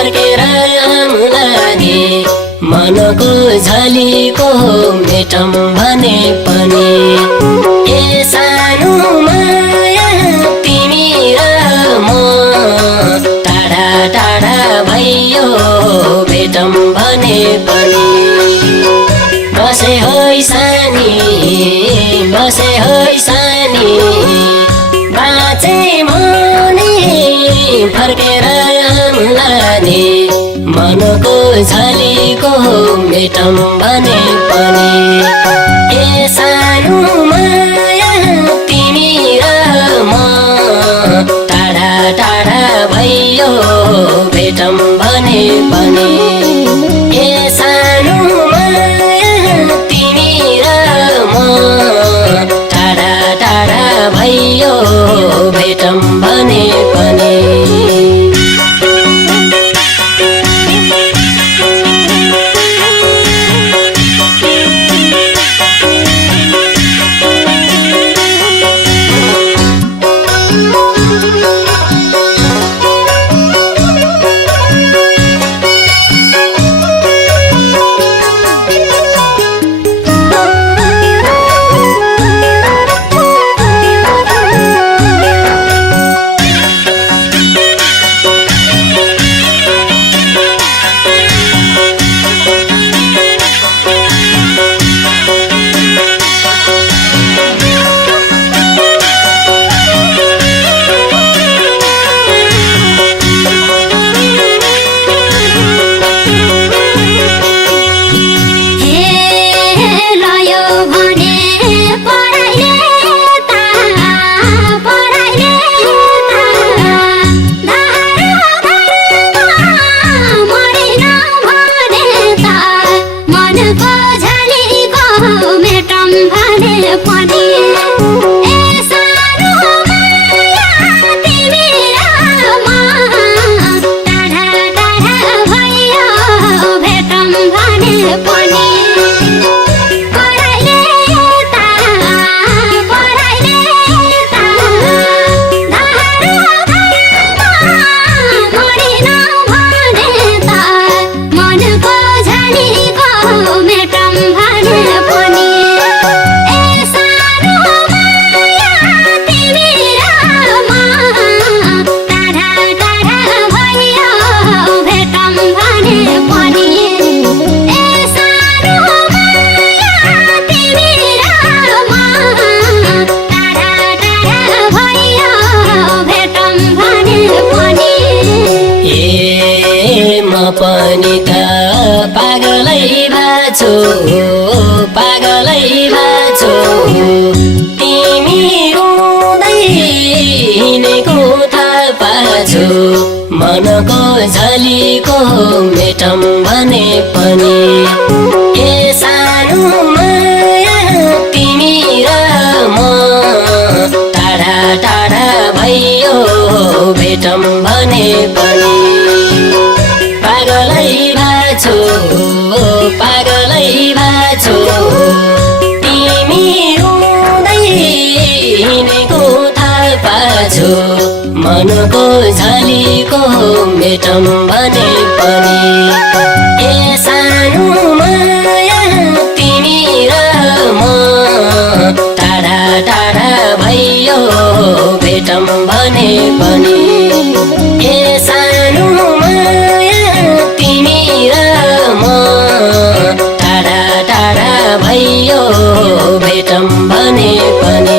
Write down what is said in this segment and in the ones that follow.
फर्केर आउलागे मनको झलीको मेटम भने पनि ए सानो माया तिमी र म टाढा टाढा भइयो भेटम भने पनि बसे होइ सानी बाँचे मनी फर्केर आउलागे मनको झलीको मेटम भने पनि ए सानो माया तिमी र म टाढा टाढा भइयो भेटम भने पनि ए सानो माया तिमी र म टाढा टाढा भइयो भेटम भने पनि पनि त पागलै भाछु तिमी रुँदै हिँडेको थाहा पाछु मनको झलीको मेटम भने पनि ए सानो माया तिमी र म टाढा टाढा भइयो भेटम भने पनि पागलै भाछु तिमी रुँदै हिँडेको थाहा पाछु मनको झलीको मेटम भने पनि ए सानो माया तिमी र म टाढा टाढा भइयो भेटम भने पनि ए सानो भइयो भेटम भने पनि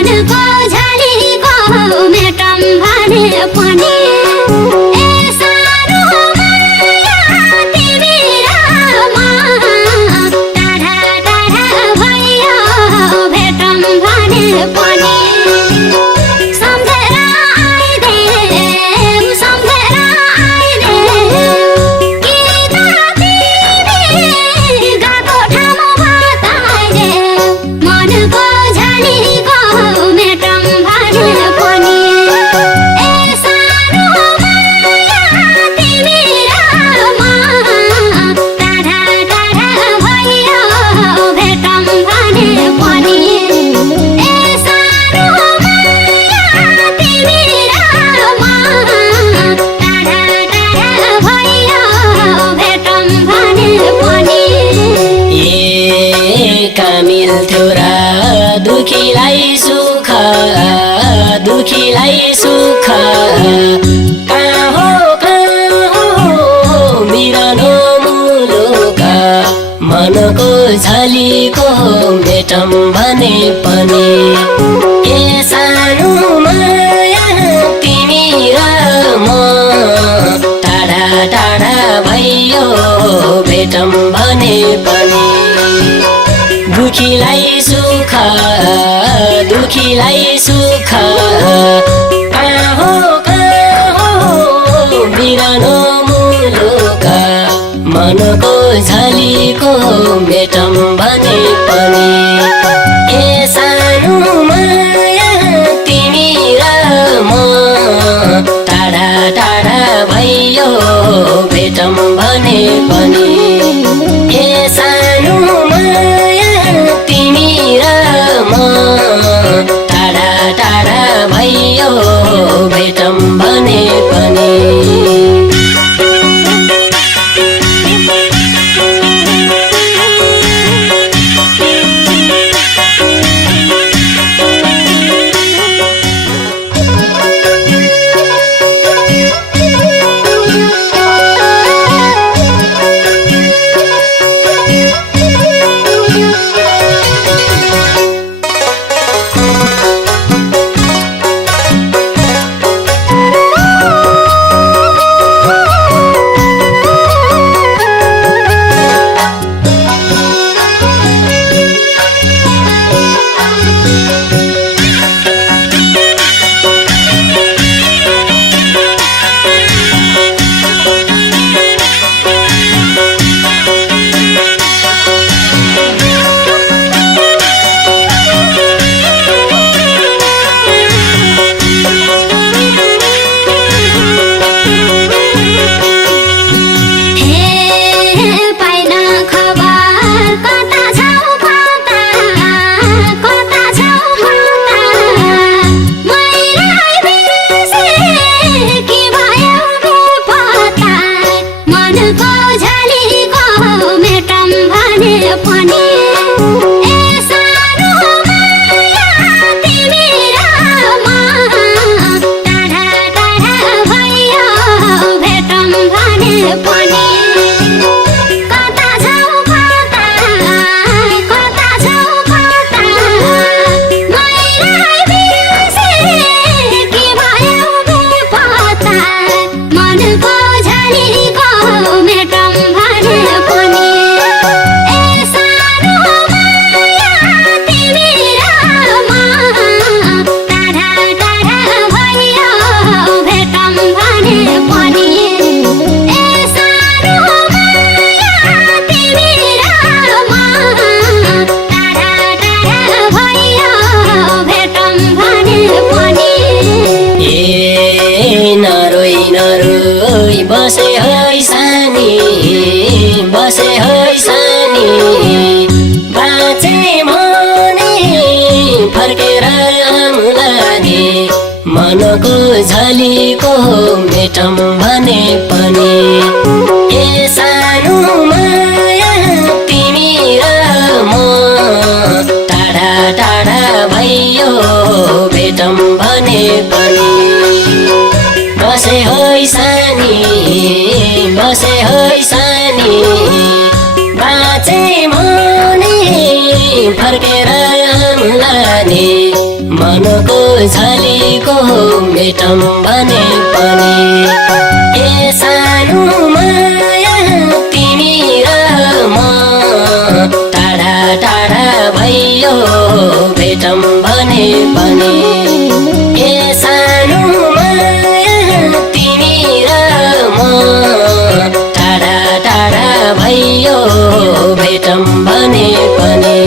मनको झलीको मेटम भने पनि ए सानो माया तिमी र म टाढा टाढा भयो भेटम भने पनि सम्झेर आइदेऊ सम्झेर आइदेऊ कि त तिमी गएको ठाउँ बताइदेऊ मनको झलीको मेटम भने पनि ए सानो माया तिमी र म टाढा टाढा भयो भेटम भने पनि ए सानो माया तिमी र म टाढा टाढा भयो भेटम भने पनि ए कामिल थियो र दुखीलाई सुख कहाँ हो बिरानो मुलुक मनको झलीको मेटम भने पनि ए सानो माया तिमी र म टाढा टाढा भयो भेटम भने पनि दुखीलाई सुख कहाँ हो बिरानो मुलुक मनको झलीको मेटम भने पनि ए सानो माया तिमी र म टाढा टाढा भयो भेटम भने पनि ए सानो माया तिमी र म टाढा टाढा भयो भेटम भने पनि बसे है सानी बाँचे मने फर्केर आउलाने मनको झलीको मेटम भने पनि ए सानो माया तिमी र म टाढा टाढा भयो भेटम भने पनि बसे है सानी बाँचे मने फर्केर आउलाने मनको झलीको मेटम भने पनि ए सानो माया तिमी र म टाढा टाढा भयो भेटम भने पनि ए सानो माया तिमी र म टाढा टाढा भयो भेटम भने पनि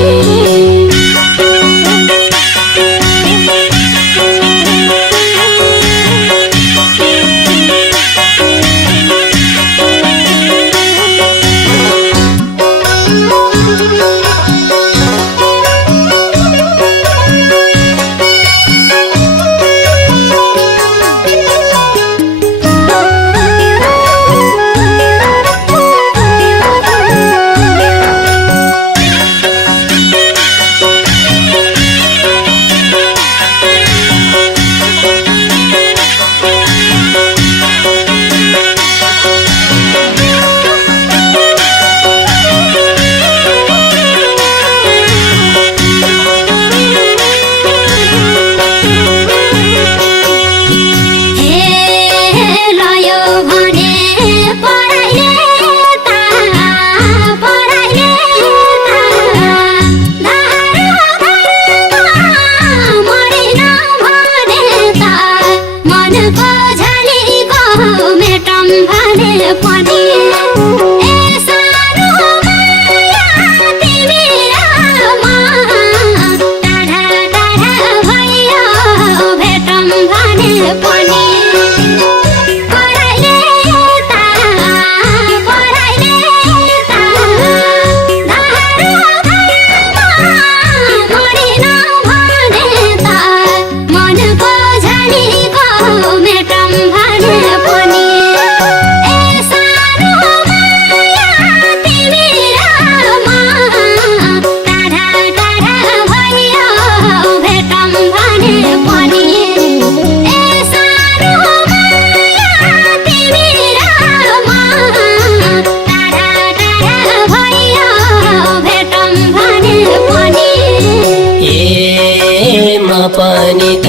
पनि त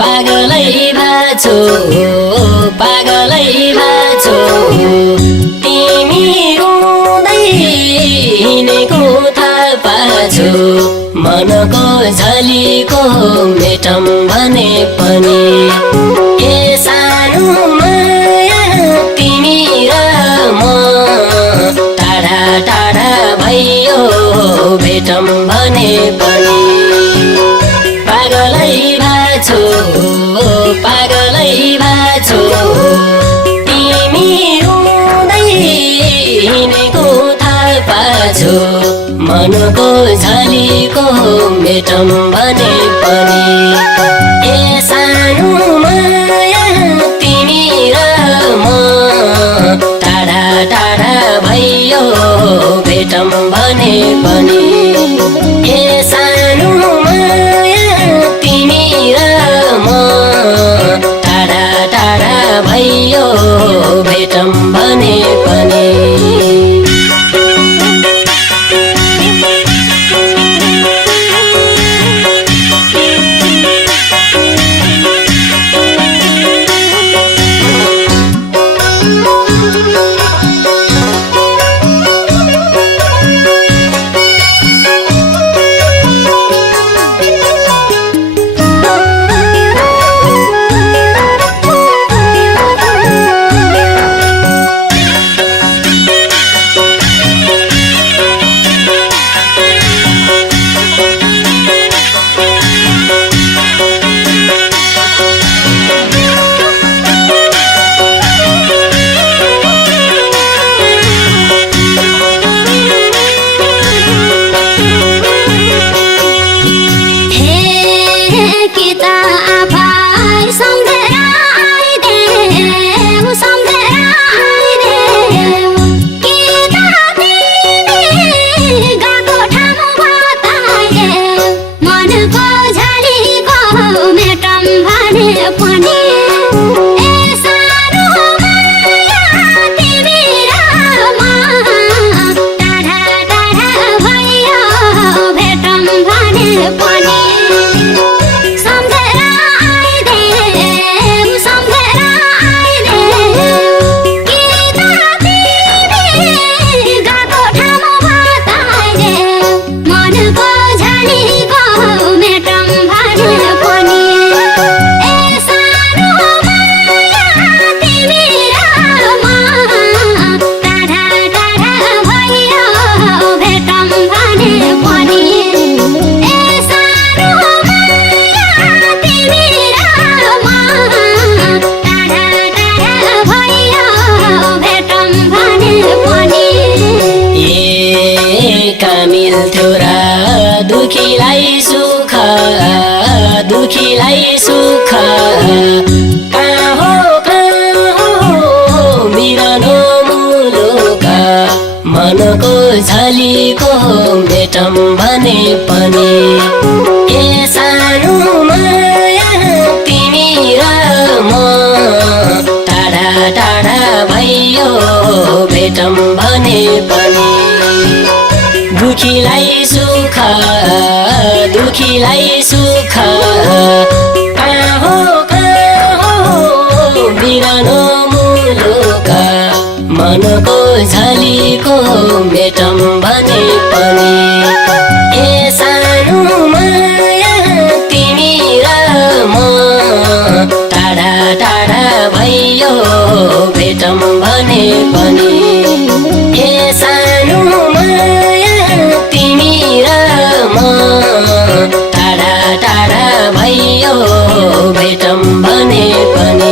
पागलै भाछु पागलै भाछु तिमी रुँदै हिँडेको थाहा पाछु मनको झलीको मेटम भने पनि ए सानो माया तिमी र म टाढा टाढा भयो भेटम भने पनि पागलै भाछु पागलै भाछु तिमी रुँदै हिँडेको थाहा पाछु मनको झलीको मेटम भने पनि ए सानो माया तिमी र म टाढा टाढा भयो भेटम भने पनि ए सानो टाढा टाढा भयो भेटम भने पनि दुखीलाई सुख कहाँ हो बिरानो मुलुक मनको झलीको मेटम भने पनि ए सानो माया तिमी र म टाढा टाढा भयो भेटम भने पनि दुखीलाई सुख कहाँ हो बिरानो मुलुक मनको झलीको मेटम भने पनि ए सानो माया तिमी र म टाढा टाढा भयो भेटम भने पनि ए सानो माया तिमी र म टाढा टाढा भयो भेटम भने पनि